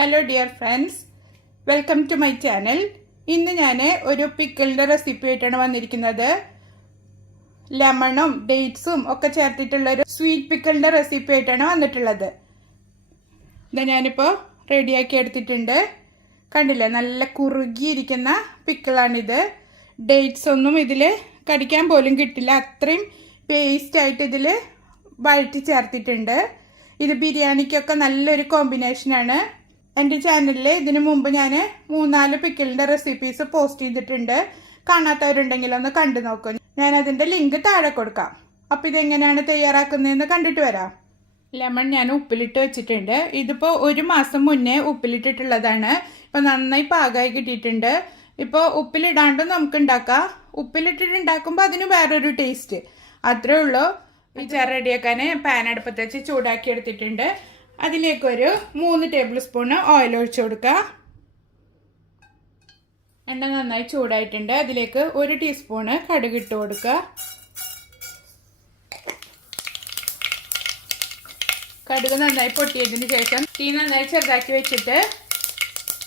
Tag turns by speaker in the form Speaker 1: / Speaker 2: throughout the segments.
Speaker 1: Hello dear friends welcome to my channel ഇന്ന് ഞാൻ ഒരു പിക്കിളിന്റെ റെസിപ്പി ആയിട്ടാണ് വന്നിരിക്കുന്നത്. ലെമണും ഡേറ്റ്സും ഒക്കെ ചേർത്തിട്ടുള്ള ഒരു സ്വീറ്റ് പിക്കിളിന്റെ റെസിപ്പി ആയിട്ടാണ് വന്നിട്ടുള്ളത്. ഇതാ ഞാനിപ്പോൾ റെഡിയാക്കി എടുത്തിട്ടുണ്ട്. കണ്ടില്ലേ? നല്ല കുറുകിയിരിക്കുന്ന പിക്കിളാണിത് ഡേറ്റ്സ് ഒന്നും ഇതിൽ കടിക്കാൻ പോലും കിട്ടില്ല. അത്രയും പേസ്റ്റായിട്ട് ഇതിൽ വഴറ്റി ചേർത്തിട്ടുണ്ട്. ഇത് ബിരിയാണിക്കൊക്കെ നല്ലൊരു കോമ്പിനേഷനാണ് എന്റെ ചാനലിൽ ഇതിനു മുമ്പ് ഞാൻ മൂന്നാൽ പിക്കിളിന്റെ റെസിപ്പീസ് പോസ്റ്റ് ചെയ്തിട്ടുണ്ട്. കാണാത്തവരുണ്ടെങ്കിൽ ഒന്ന് കണ്ടു നോക്കൂ. ഞാൻ അതിന്റെ ലിങ്ക് താഴെ കൊടുക്കാം. അപ്പോൾ ഇതെങ്ങനെയാണ് തയ്യാറാക്കുന്നതെന്ന് കണ്ടിട്ട് വരാം. ലെമൺ ഞാൻ ഉപ്പിലിട്ട് വെച്ചിട്ടുണ്ട്. ഇതിപ്പോൾ ഒരു മാസം മുന്നേ ഉപ്പിലിട്ടിട്ടുള്ളതാണ്. ഇപ്പോൾ നന്നായി പാകമായി കിട്ടിയിട്ടുണ്ട്. ഇപ്പോൾ ഉപ്പിലിടാണ്ട് നമുക്ക് ഉണ്ടാക്കാം. ഉപ്പിലിട്ടിട്ട് ഉണ്ടാക്കുമ്പോൾ അതിന് വേറൊരു ടേസ്റ്റ് അത്രേ ഉള്ളൂ. ചാർ റെഡിയാക്കാൻ പാൻ അടുപ്പത്ത് വെച്ച് ചൂടാക്കി എടുത്തിട്ടുണ്ട്. അതിലേക്കൊരു മൂന്ന് ടേബിൾ സ്പൂൺ ഓയിൽ ഒഴിച്ചു കൊടുക്കുക എണ്ണ നന്നായി ചൂടായിട്ടുണ്ട്. അതിലേക്ക് ഒരു ടീസ്പൂണ് കടുക് ഇട്ട് കൊടുക്കുക കടുക് നന്നായി പൊട്ടിയതിന് ശേഷം തീ നന്നായി ചെറുതാക്കി വെച്ചിട്ട്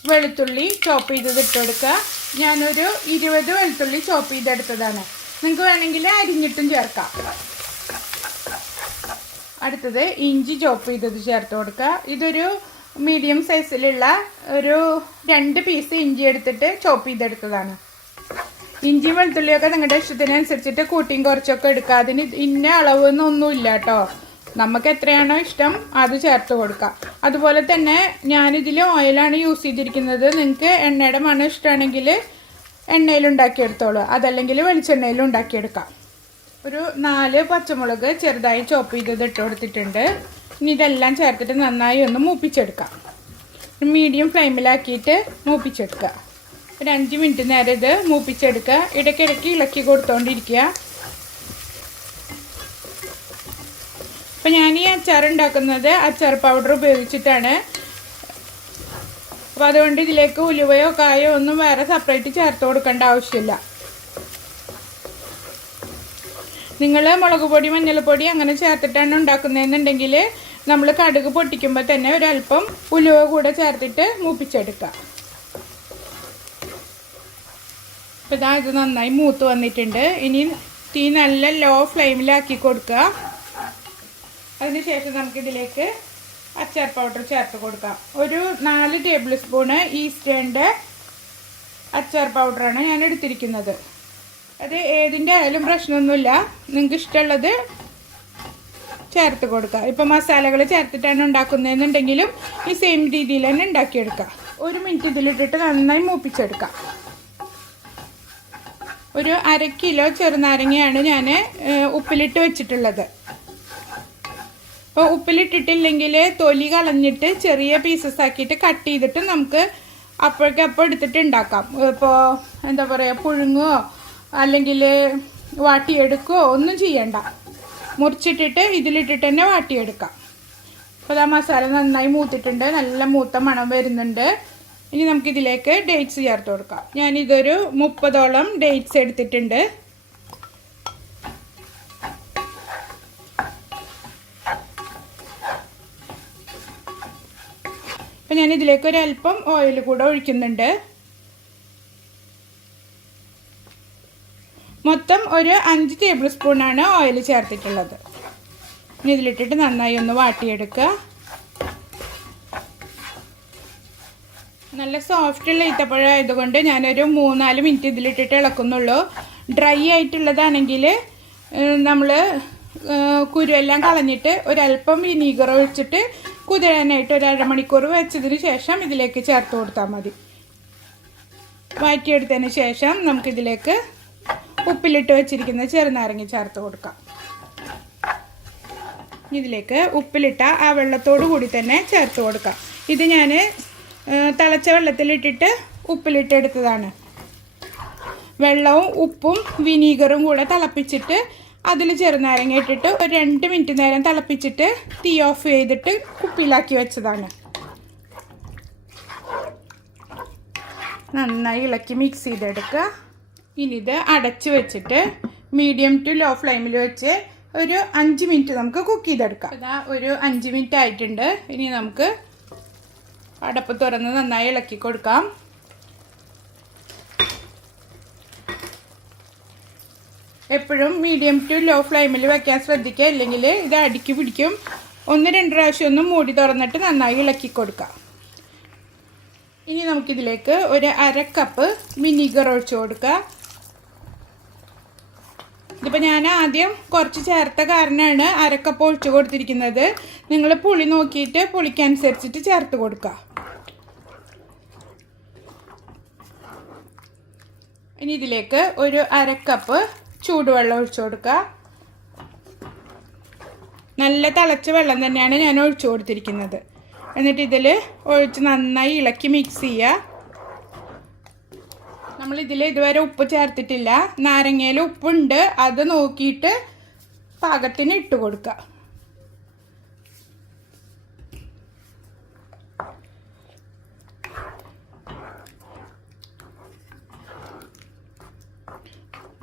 Speaker 1: വെളുത്തുള്ളി ചോപ്പ് ചെയ്തത് ഇട്ട് കൊടുക്കുക ഞാനൊരു ഇരുപത് വെളുത്തുള്ളി ചോപ്പ് ചെയ്തെടുത്തതാണ്. നിങ്ങൾക്ക് വേണമെങ്കിൽ അരിഞ്ഞിട്ടും ചേർക്കാം. അടുത്തത് ഇഞ്ചി ചോപ്പ് ചെയ്തത് ചേർത്ത് കൊടുക്കുക. ഇതൊരു മീഡിയം സൈസിലുള്ള ഒരു രണ്ട് പീസ് ഇഞ്ചി എടുത്തിട്ട് ചോപ്പ് ചെയ്തെടുത്തതാണ്. ഇഞ്ചി വെളുത്തുള്ളിയൊക്കെ നിങ്ങളുടെ ഇഷ്ടത്തിനനുസരിച്ചിട്ട് കൂട്ടിയും കുറച്ചൊക്കെ എടുക്കുക. അതിന് ഇന്ന അളവ് എന്നൊന്നുമില്ല കേട്ടോ. നമുക്ക് എത്രയാണോ ഇഷ്ടം അത് ചേർത്ത് കൊടുക്കുക. അതുപോലെ തന്നെ ഞാനിതിൽ ഓയിലാണ് യൂസ് ചെയ്തിരിക്കുന്നത്. നിങ്ങൾക്ക് എണ്ണയുടെ മണം ഇഷ്ടമാണെങ്കിൽ എണ്ണയിൽ ഉണ്ടാക്കിയെടുത്തോളൂ. അതല്ലെങ്കിൽ വെളിച്ചെണ്ണയിൽ ഉണ്ടാക്കിയെടുക്കാം. ഒരു നാല് പച്ചമുളക് ചെറുതായി ചോപ്പ് ചെയ്തത് ഇട്ട് കൊടുത്തിട്ടുണ്ട്. ഇനി ഇതെല്ലാം ചേർത്തിട്ട് നന്നായി ഒന്ന് മൂപ്പിച്ചെടുക്കാം. മീഡിയം ഫ്ലെയിമിലാക്കിയിട്ട് മൂപ്പിച്ചെടുക്കുക. ഒരു അഞ്ച് മിനിറ്റ് നേരം ഇത് മൂപ്പിച്ചെടുക്കുക. ഇടയ്ക്കിടയ്ക്ക് ഇളക്കി കൊടുത്തോണ്ടിരിക്കുക. അപ്പം ഞാൻ ഈ അച്ചാർ ഉണ്ടാക്കുന്നത് അച്ചാർ പൗഡർ ഉപയോഗിച്ചിട്ടാണ്. അപ്പോൾ അതുകൊണ്ട് ഇതിലേക്ക് ഉലുവയോ കായോ ഒന്നും വേറെ സെപ്പറേറ്റ് ചേർത്ത് കൊടുക്കേണ്ട ആവശ്യമില്ല. നിങ്ങൾ മുളക് പൊടി മഞ്ഞൾപ്പൊടി അങ്ങനെ ചേർത്തിട്ടാണ് ഉണ്ടാക്കുന്നതെന്നുണ്ടെങ്കിൽ നമ്മൾ കടുക് പൊട്ടിക്കുമ്പോൾ തന്നെ ഒരല്പം ഉലുവ കൂടെ ചേർത്തിട്ട് മൂപ്പിച്ചെടുക്കാം അപ്പോൾ ഇതാ ഇത് നന്നായി മൂത്ത് വന്നിട്ടുണ്ട്. ഇനി തീ നല്ല ലോ ഫ്ലെയിമിലാക്കി കൊടുക്കുക. അതിനുശേഷം നമുക്കിതിലേക്ക് അച്ചാർ പൗഡർ ചേർത്ത് കൊടുക്കാം. ഒരു നാല് ടേബിൾ സ്പൂണ് ഈസ്റ്റേണിന്റെ അച്ചാർ പൗഡറാണ് ഞാൻ എടുത്തിരിക്കുന്നത്. അത് ഏതിന്റെ ആയാലും പ്രശ്നമൊന്നുമില്ല. നിങ്ങൾക്ക് ഇഷ്ടമുള്ളത് ചേർത്ത് കൊടുക്കുക. ഇപ്പോൾ മസാലകൾ ചേർത്തിട്ടാണ് ഉണ്ടാക്കുന്നതെന്നുണ്ടെങ്കിലും ഈ സെയിം രീതിയിൽ തന്നെ ഉണ്ടാക്കിയെടുക്കുക. ഒരു മിനിറ്റ് ഇതിലിട്ടിട്ട് നന്നായി മൂപ്പിച്ചെടുക്കുക. ഒരു അര കിലോ ചെറുനാരങ്ങയാണ് ഞാൻ ഉപ്പിലിട്ട് വെച്ചിട്ടുള്ളത്. അപ്പോൾ ഉപ്പിലിട്ടിട്ടില്ലെങ്കിൽ തൊലി കളഞ്ഞിട്ട് ചെറിയ പീസസ് ആക്കിയിട്ട് കട്ട് ചെയ്തിട്ട് നമുക്ക് അപ്പോഴേക്കപ്പോൾ എടുത്തിട്ട് ഉണ്ടാക്കാം. ഇപ്പോൾ എന്താ പറയുക പുഴുങ്ങുകയോ അല്ലെങ്കിൽ വാട്ടിയെടുക്കുകയോ ഒന്നും ചെയ്യണ്ട. മുറിച്ചിട്ടിട്ട് ഇതിലിട്ടിട്ട് തന്നെ വാട്ടിയെടുക്കാം അപ്പോൾ ആ മസാല നന്നായി മൂത്തിട്ടുണ്ട്. നല്ല മൂത്ത മണം വരുന്നുണ്ട്. ഇനി നമുക്കിതിലേക്ക് ഡേറ്റ്സ് ചേർത്ത് കൊടുക്കാം. ഞാനിതൊരു മുപ്പതോളം ഡേറ്റ്സ് എടുത്തിട്ടുണ്ട്. അപ്പം ഞാൻ ഇതിലേക്ക് ഒരു അല്പം ഓയിൽ കൂടെ ഒഴിക്കുന്നുണ്ട്. മൊത്തം ഒരു അഞ്ച് ടേബിൾ സ്പൂണാണ് ഓയിൽ ചേർത്തിട്ടുള്ളത്. ഇനി ഇതിലിട്ടിട്ട് നന്നായി ഒന്ന് വാട്ടിയെടുക്കുക. നല്ല സോഫ്റ്റുള്ള ഈത്തപ്പഴമായതുകൊണ്ട് ഞാനൊരു മൂന്നാൽ മിനിറ്റ് ഇതിലിട്ടിട്ട് ഇളക്കുന്നുള്ളൂ. ഡ്രൈ ആയിട്ടുള്ളതാണെങ്കിൽ നമ്മൾ കുരുവെല്ലാം കളഞ്ഞിട്ട് ഒരല്പം വിനീഗർ ഒഴിച്ചിട്ട് കുതിരാനായിട്ട് ഒരു അരമണിക്കൂർ വെച്ചതിന് ശേഷം ഇതിലേക്ക് ചേർത്ത് കൊടുത്താൽ മതി. വാറ്റിയെടുത്തതിന് ശേഷം നമുക്കിതിലേക്ക് ഉപ്പിലിട്ട് വെച്ചിരിക്കുന്ന ചെറുനാരങ്ങ ചേർത്ത് കൊടുക്കാം. ഇതിലേക്ക് ഉപ്പിലിട്ട ആ വെള്ളത്തോടു കൂടി തന്നെ ചേർത്ത് കൊടുക്കാം. ഇത് ഞാൻ തിളച്ച വെള്ളത്തിലിട്ടിട്ട് ഉപ്പിലിട്ടെടുത്തതാണ് വെള്ളവും ഉപ്പും വിനീഗറും കൂടെ തിളപ്പിച്ചിട്ട് അതിൽ ചെറുനാരങ്ങ ഇട്ടിട്ട് ഒരു രണ്ട് മിനിറ്റ് നേരം തിളപ്പിച്ചിട്ട് തീ ഓഫ് ചെയ്തിട്ട് കുപ്പിയിലാക്കി വെച്ചതാണ്. നന്നായി ഇളക്കി മിക്സ് ചെയ്തെടുക്കുക. ഇനി ഇത് അടച്ച് വെച്ചിട്ട് മീഡിയം ടു ലോ ഫ്ലെയിമിൽ വെച്ച് ഒരു അഞ്ച് മിനിറ്റ് നമുക്ക് കുക്ക് ചെയ്തെടുക്കാം. ഇതാ ഒരു അഞ്ച് മിനിറ്റ് ആയിട്ടുണ്ട്. ഇനി നമുക്ക് അടപ്പ് തുറന്ന് നന്നായി ഇളക്കി കൊടുക്കാം. എപ്പോഴും മീഡിയം ടു ലോ ഫ്ലെയിമിൽ വെക്കാൻ ശ്രദ്ധിക്കുക. ഇല്ലെങ്കിൽ ഇത് അടിക്ക് പിടിക്കും. ഒന്ന് രണ്ട് പ്രാവശ്യം ഒന്ന് മൂടി തുറന്നിട്ട് നന്നായി ഇളക്കി കൊടുക്കാം. ഇനി നമുക്കിതിലേക്ക് ഒരു അര കപ്പ് വിനീഗർ ഒഴിച്ചു കൊടുക്കുക ഇതിപ്പോൾ ഞാൻ ആദ്യം കുറച്ച് ചേർത്ത കാരനാണ് അരക്കപ്പ് ഒഴിച്ചു കൊടുത്തിരിക്കുന്നത്. നിങ്ങൾ പുളി നോക്കിയിട്ട് പുളിക്കനുസരിച്ചിട്ട് ചേർത്ത് കൊടുക്കുക ഇനി ഇതിലേക്ക് ഒരു അരക്കപ്പ് ചൂടുവെള്ളം ഒഴിച്ചു കൊടുക്കുക നല്ല തിളച്ച വെള്ളം തന്നെയാണ് ഞാൻ ഒഴിച്ചു കൊടുത്തിരിക്കുന്നത്. എന്നിട്ട് ഇതിൽ ഒഴിച്ച് നന്നായി ഇളക്കി മിക്സ് ചെയ്യുക. നമ്മൾ ഇതിൽ ഇതുവരെ ഉപ്പ് ചേർത്തിട്ടില്ല. നാരങ്ങയിൽ ഉപ്പുണ്ട്. അത് നോക്കിയിട്ട് പാകത്തിന് ഇട്ട് കൊടുക്കുക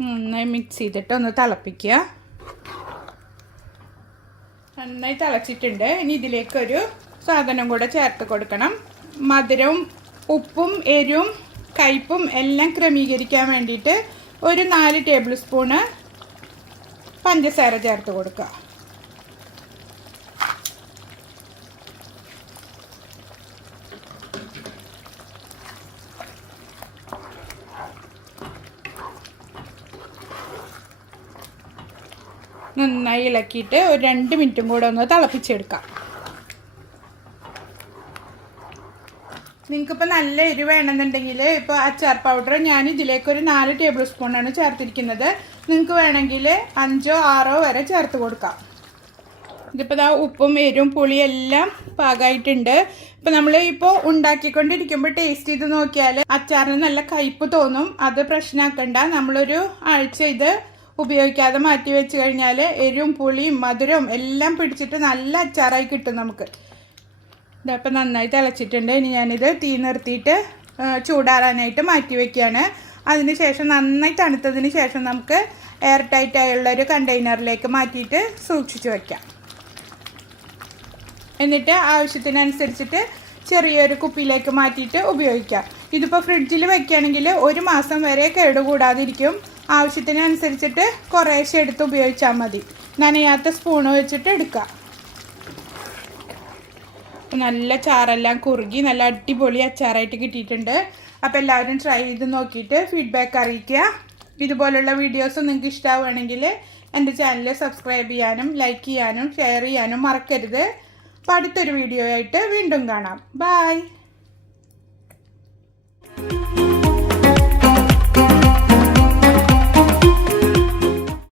Speaker 1: നന്നായി മിക്സ് ചെയ്തിട്ട് ഒന്ന് തിളപ്പിക്കുക. നന്നായി തിളച്ചിട്ടുണ്ട്. ഇനി ഇതിലേക്കൊരു സാധനം കൂടെ ചേർത്ത് കൊടുക്കണം. മധുരവും ഉപ്പും എരിവും കയ്പും എല്ലാം ക്രമീകരിക്കാൻ വേണ്ടിയിട്ട് ഒരു നാല് ടേബിൾ സ്പൂണ് പഞ്ചസാര ചേർത്ത് കൊടുക്കുക. നന്നായി ഇളക്കിയിട്ട് ഒരു രണ്ട് മിനിറ്റും കൂടെ ഒന്ന് തിളപ്പിച്ചെടുക്കാം. നിങ്ങൾക്കിപ്പോൾ നല്ല എരിവ് വേണമെന്നുണ്ടെങ്കിൽ ഇപ്പോൾ അച്ചാർ പൗഡർ ഞാൻ ഇതിലേക്ക് ഒരു നാല് ടേബിൾ സ്പൂണാണ് ചേർത്തിരിക്കുന്നത്. നിങ്ങൾക്ക് വേണമെങ്കിൽ അഞ്ചോ ആറോ വരെ ചേർത്ത് കൊടുക്കാം. ഇതിപ്പോൾ ആ ഉപ്പും എരിവും പുളിയും എല്ലാം പാകമായിട്ടുണ്ട് ഇപ്പം നമ്മൾ ഇപ്പോൾ ഉണ്ടാക്കിക്കൊണ്ടിരിക്കുമ്പോൾ ടേസ്റ്റ് ചെയ്ത് നോക്കിയാൽ അച്ചാറിന് നല്ല കയ്പ്പ് തോന്നും. അത് പ്രശ്നമാക്കണ്ട നമ്മളൊരു ആഴ്ച ഇത് ഉപയോഗിക്കാതെ മാറ്റി വെച്ച് കഴിഞ്ഞാൽ എരിവും പുളിയും മധുരവും എല്ലാം പിടിച്ചിട്ട് നല്ല അച്ചാറായി കിട്ടും നമുക്ക്. ഇതപ്പം നന്നായി തിളച്ചിട്ടുണ്ട് ഇനി ഞാനിത് തീ നിർത്തിയിട്ട് ചൂടാറാനായിട്ട് മാറ്റി വയ്ക്കുകയാണ് അതിന് ശേഷം നന്നായി തണുത്തതിന് ശേഷം നമുക്ക് എയർ ടൈറ്റ് ആയുള്ള ഒരു കണ്ടെയ്നറിലേക്ക് മാറ്റിയിട്ട് സൂക്ഷിച്ചു വയ്ക്കാം എന്നിട്ട് ആവശ്യത്തിനനുസരിച്ചിട്ട് ചെറിയൊരു കുപ്പിയിലേക്ക് മാറ്റിയിട്ട് ഉപയോഗിക്കാം. ഇതിപ്പോൾ ഫ്രിഡ്ജിൽ വെക്കുകയാണെങ്കിൽ ഒരു മാസം വരെ കേടുകൂടാതിരിക്കും. ആവശ്യത്തിനനുസരിച്ചിട്ട് കുറേശ്ശെ എടുത്ത് ഉപയോഗിച്ചാൽ മതി. നനയാത്ത സ്പൂണ് വെച്ചിട്ട് എടുക്കാം നല്ല ചാറെല്ലാം കുറുകി നല്ല അടിപൊളി അച്ചാറായിട്ട് കിട്ടിയിട്ടുണ്ട്. അപ്പോൾ എല്ലാവരും ട്രൈ ചെയ്ത് നോക്കിയിട്ട് ഫീഡ്ബാക്ക് അറിയിക്കുക. ഇതുപോലുള്ള വീഡിയോസ് നിങ്ങൾക്ക് ഇഷ്ടമാവുകയാണെങ്കിൽ എന്റെ ചാനൽ സബ്സ്ക്രൈബ് ചെയ്യാനും ലൈക്ക് ചെയ്യാനും ഷെയർ ചെയ്യാനും മറക്കരുത്. അപ്പോൾ അടുത്തൊരു വീഡിയോ ആയിട്ട് വീണ്ടും കാണാം. ബായ്